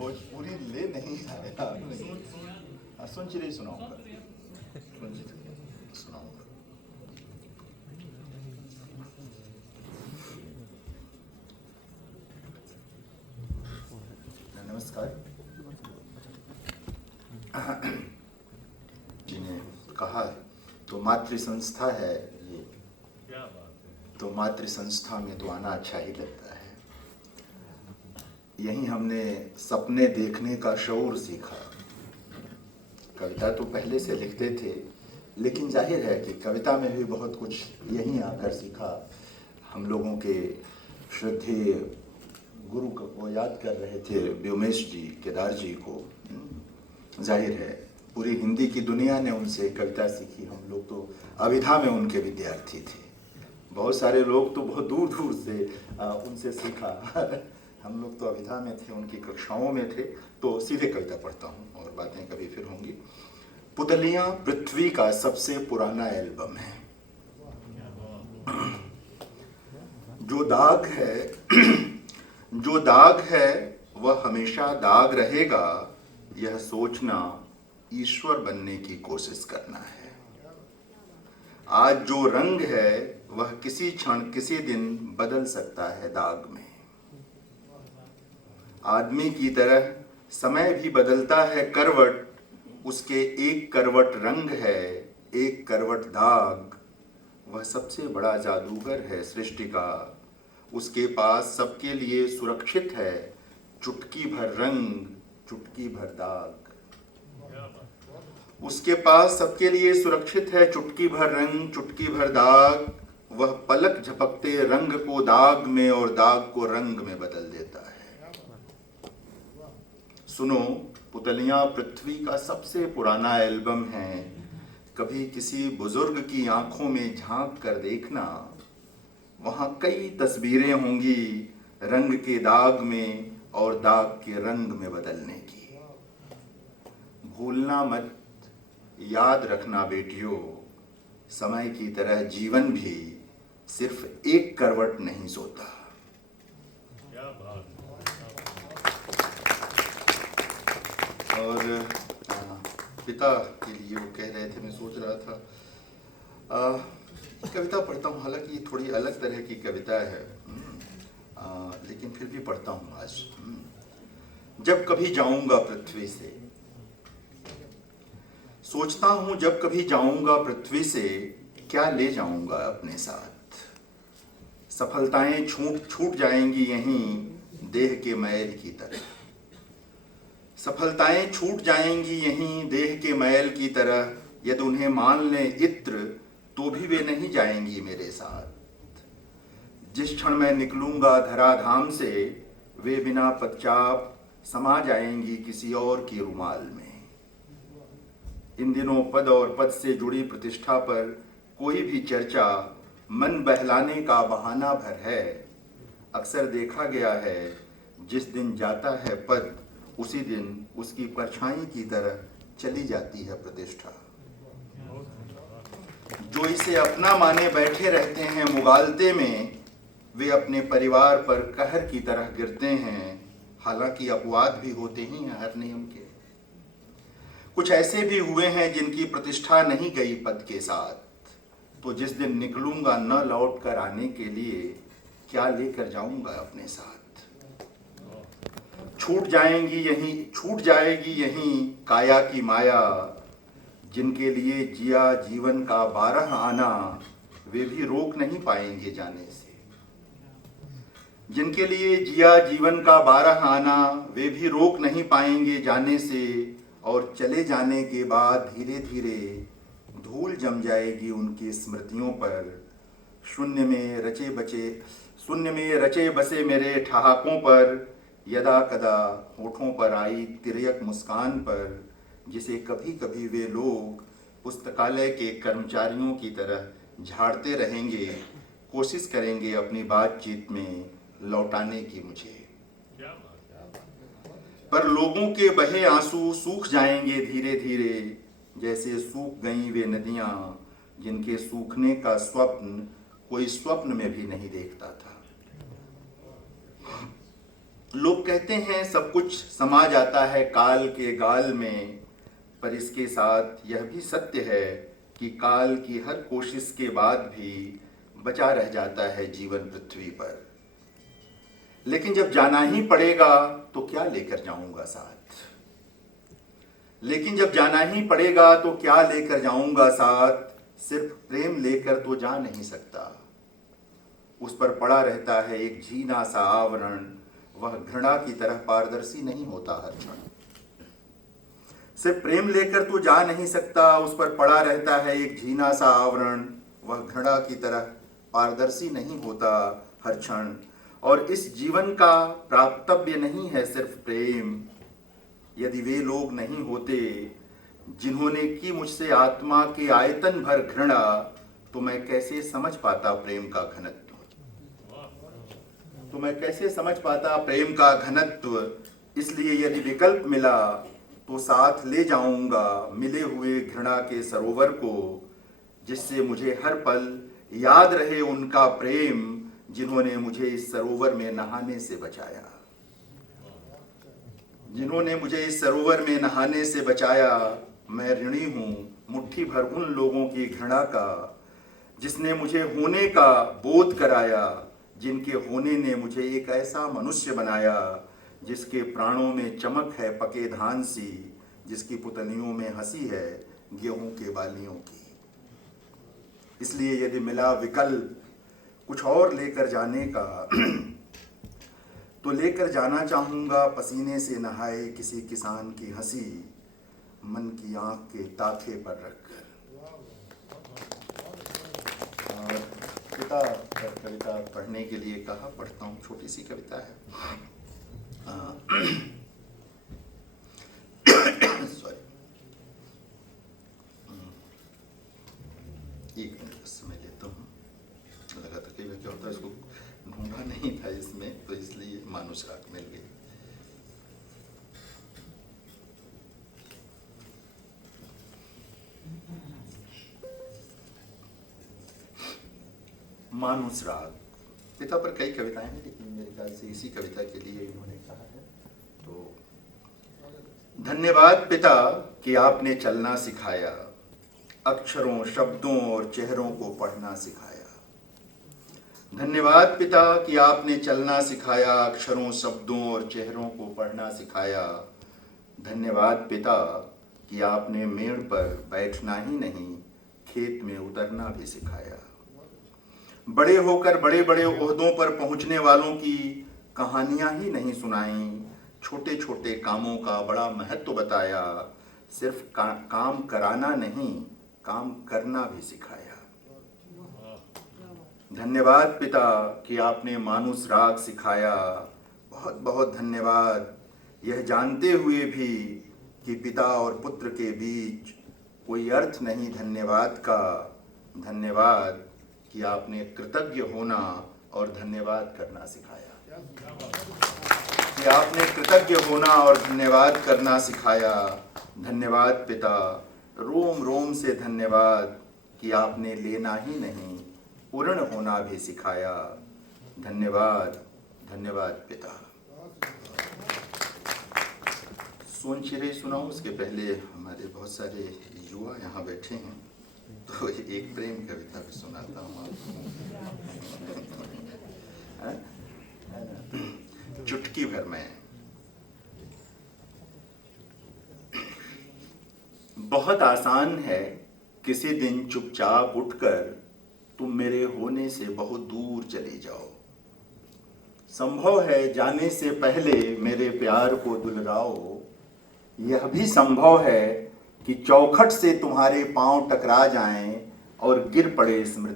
भोजपुरी ले नहीं आया। हाँ, सुन चिड़ी सुनाऊंगा, सुनाऊंगा। नमस्कार। जी ने कहा तो मातृ संस्था है ये, क्या बात है। तो मातृ संस्था में तो आना अच्छा ही लगता है। यहीं हमने सपने देखने का शऊर सीखा। कविता तो पहले से लिखते थे, लेकिन जाहिर है कि कविता में भी बहुत कुछ यहीं आकर सीखा। हम लोगों के श्रद्धेय गुरु को याद कर रहे थे, व्योमेश जी, केदार जी को। जाहिर है पूरी हिंदी की दुनिया ने उनसे कविता सीखी। हम लोग तो अविधा में उनके विद्यार्थी थे। बहुत सारे लोग तो बहुत दूर दूर से उनसे सीखा। हम लोग तो अविधा में थे, उनकी कक्षाओं में थे। तो सीधे कविता पढ़ता हूँ और बातें कभी फिर होंगी। पुतलियाँ पृथ्वी का सबसे पुराना एल्बम है। जो दाग है जो दाग है वह हमेशा दाग रहेगा। यह सोचना ईश्वर बनने की कोशिश करना है। आज जो रंग है वह किसी क्षण किसी दिन बदल सकता है दाग में। आदमी की तरह समय भी बदलता है करवट। उसके एक करवट रंग है, एक करवट दाग। वह सबसे बड़ा जादूगर है सृष्टि का। उसके पास सबके लिए सुरक्षित है चुटकी भर रंग, चुटकी भर दाग। उसके पास सबके लिए सुरक्षित है चुटकी भर रंग, चुटकी भर दाग। वह पलक झपकते रंग को दाग में और दाग को रंग में बदल देता है। सुनो, पुतलियां पृथ्वी का सबसे पुराना एल्बम है। कभी किसी बुजुर्ग की आंखों में झांक कर देखना, वहां कई तस्वीरें होंगी रंग के दाग में और दाग के रंग में बदलने की। भूलना मत, याद रखना बेटियों, समय की तरह जीवन भी सिर्फ एक करवट नहीं सोता। क्या बात है। और पिता के लिए वो कह रहे थे, मैं सोच रहा था कविता पढ़ता हूँ। हालांकि ये थोड़ी अलग तरह की कविता है, लेकिन फिर भी पढ़ता हूँ आज। जब कभी जाऊंगा पृथ्वी से, सोचता हूँ जब कभी जाऊंगा पृथ्वी से, क्या ले जाऊंगा अपने साथ। सफलताएं छूट जाएंगी यहीं देह के मैल की तरह। सफलताएं छूट जाएंगी यहीं देह के मैल की तरह। यदि उन्हें मान लें इत्र तो भी वे नहीं जाएंगी मेरे साथ। जिस क्षण मैं निकलूंगा धराधाम से, वे बिना पदचाप समा जाएंगी किसी और की रुमाल में। इन दिनों पद और पद से जुड़ी प्रतिष्ठा पर कोई भी चर्चा मन बहलाने का बहाना भर है। अक्सर देखा गया है जिस दिन जाता है पद, उसी दिन उसकी परछाई की तरह चली जाती है प्रतिष्ठा। जो इसे अपना माने बैठे रहते हैं मुगालते में, वे अपने परिवार पर कहर की तरह गिरते हैं। हालांकि अपवाद भी होते ही हैं हर नियम के। कुछ ऐसे भी हुए हैं जिनकी प्रतिष्ठा नहीं गई पद के साथ। तो जिस दिन निकलूंगा न लौट कर आने के लिए, क्या लेकर जाऊंगा अपने साथ। छूट जाएगी यहीं काया की माया। जिनके लिए जिया जीवन का 12 आना, वे भी रोक नहीं पाएंगे जाने से। जिनके लिए जिया जीवन का 12 आना, वे भी रोक नहीं पाएंगे जाने से। और चले जाने के बाद धीरे धीरे धूल जम जाएगी उनकी स्मृतियों पर। शून्य में रचे बसे मेरे ठहाकों पर। यदा कदा होठों पर आई तिर्यक मुस्कान पर, जिसे कभी कभी वे लोग पुस्तकालय के कर्मचारियों की तरह झाड़ते रहेंगे। कोशिश करेंगे अपनी बातचीत में लौटाने की मुझे। पर लोगों के बहे आंसू सूख जाएंगे धीरे धीरे, जैसे सूख गईं वे नदियां जिनके सूखने का स्वप्न कोई स्वप्न में भी नहीं देखता था। लोग कहते हैं सब कुछ समा जाता है काल के गाल में, पर इसके साथ यह भी सत्य है कि काल की हर कोशिश के बाद भी बचा रह जाता है जीवन पृथ्वी पर। लेकिन जब जाना ही पड़ेगा तो क्या लेकर जाऊंगा साथ? लेकिन जब जाना ही पड़ेगा तो क्या लेकर जाऊंगा साथ? सिर्फ प्रेम लेकर तो जा नहीं सकता। उस पर पड़ा रहता है एक झीना सा आवरण, वह घृणा की तरह पारदर्शी नहीं होता हर क्षण। सिर्फ प्रेम लेकर तो जा नहीं सकता, उस पर पड़ा रहता है एक झीना सा आवरण, वह घृणा की तरह पारदर्शी नहीं होता हर क्षण। और इस जीवन का प्राप्तव्य नहीं है सिर्फ प्रेम। यदि वे लोग नहीं होते जिन्होंने की मुझसे आत्मा के आयतन भर घृणा, तो मैं कैसे समझ पाता प्रेम का घनत्व? तो मैं कैसे समझ पाता प्रेम का घनत्व? इसलिए यदि विकल्प मिला तो साथ ले जाऊंगा मिले हुए घृणा के सरोवर को, जिससे मुझे हर पल याद रहे उनका प्रेम, जिन्होंने मुझे इस सरोवर में नहाने से बचाया। जिन्होंने मुझे इस सरोवर में नहाने से बचाया। मैं ऋणी हूँ मुट्ठी भर उन लोगों की घृणा का, जिसने मुझे होने का बोध कराया, जिनके होने ने मुझे एक ऐसा मनुष्य बनाया, जिसके प्राणों में चमक है पके धान सी, जिसकी पुतलियों में हंसी है गेहूं के बालियों की। इसलिए यदि मिला विकल्प कुछ और लेकर जाने का, तो लेकर जाना चाहूंगा पसीने से नहाए किसी किसान की हंसी, मन की आंख के ताखे पर रखकर। और पिता कविता पढ़ने के लिए कहा, पढ़ता हूँ। छोटी सी कविता है। सॉरी, एक मिनट बस समय लेता हूँ। लगा था कई बार क्या होता है, इसको ढूंढा नहीं था इसमें, तो इसलिए मानुष राग मिल गई। मानुष राग। पिता पर कई कविताएं हैं, लेकिन मेरे ख्याल से इसी कविता के लिए इन्होंने कहा है। तो धन्यवाद पिता कि आपने चलना सिखाया, अक्षरों शब्दों और चेहरों को पढ़ना सिखाया। धन्यवाद पिता कि आपने चलना सिखाया, अक्षरों शब्दों और चेहरों को पढ़ना सिखाया। धन्यवाद पिता कि आपने मेड़ पर बैठना ही नहीं, खेत में उतरना भी सिखाया। बड़े होकर बड़े बड़े ओहदों पर पहुंचने वालों की कहानियां ही नहीं सुनाई, छोटे छोटे कामों का बड़ा महत्व बताया। सिर्फ काम कराना नहीं, काम करना भी सिखाया। धन्यवाद पिता कि आपने मानुष राग सिखाया। बहुत बहुत धन्यवाद, यह जानते हुए भी कि पिता और पुत्र के बीच कोई अर्थ नहीं धन्यवाद का। धन्यवाद कि आपने कृतज्ञ होना और धन्यवाद करना सिखाया। कि आपने कृतज्ञ होना और धन्यवाद करना सिखाया। धन्यवाद पिता, रोम रोम से धन्यवाद कि आपने लेना ही नहीं, पूर्ण होना भी सिखाया। धन्यवाद, धन्यवाद पिता। सोनचिरे सुनाऊं, उसके पहले हमारे बहुत सारे युवा यहाँ बैठे हैं, तो एक प्रेम कविता भी सुनाता हूँ आपको। चुटकी भर में। बहुत आसान है किसी दिन चुपचाप उठकर तुम मेरे होने से बहुत दूर चले जाओ। संभव है जाने से पहले मेरे प्यार को दुलराओ। यह भी संभव है कि चौखट से तुम्हारे पांव टकरा जाएं और गिर पड़े स्मृति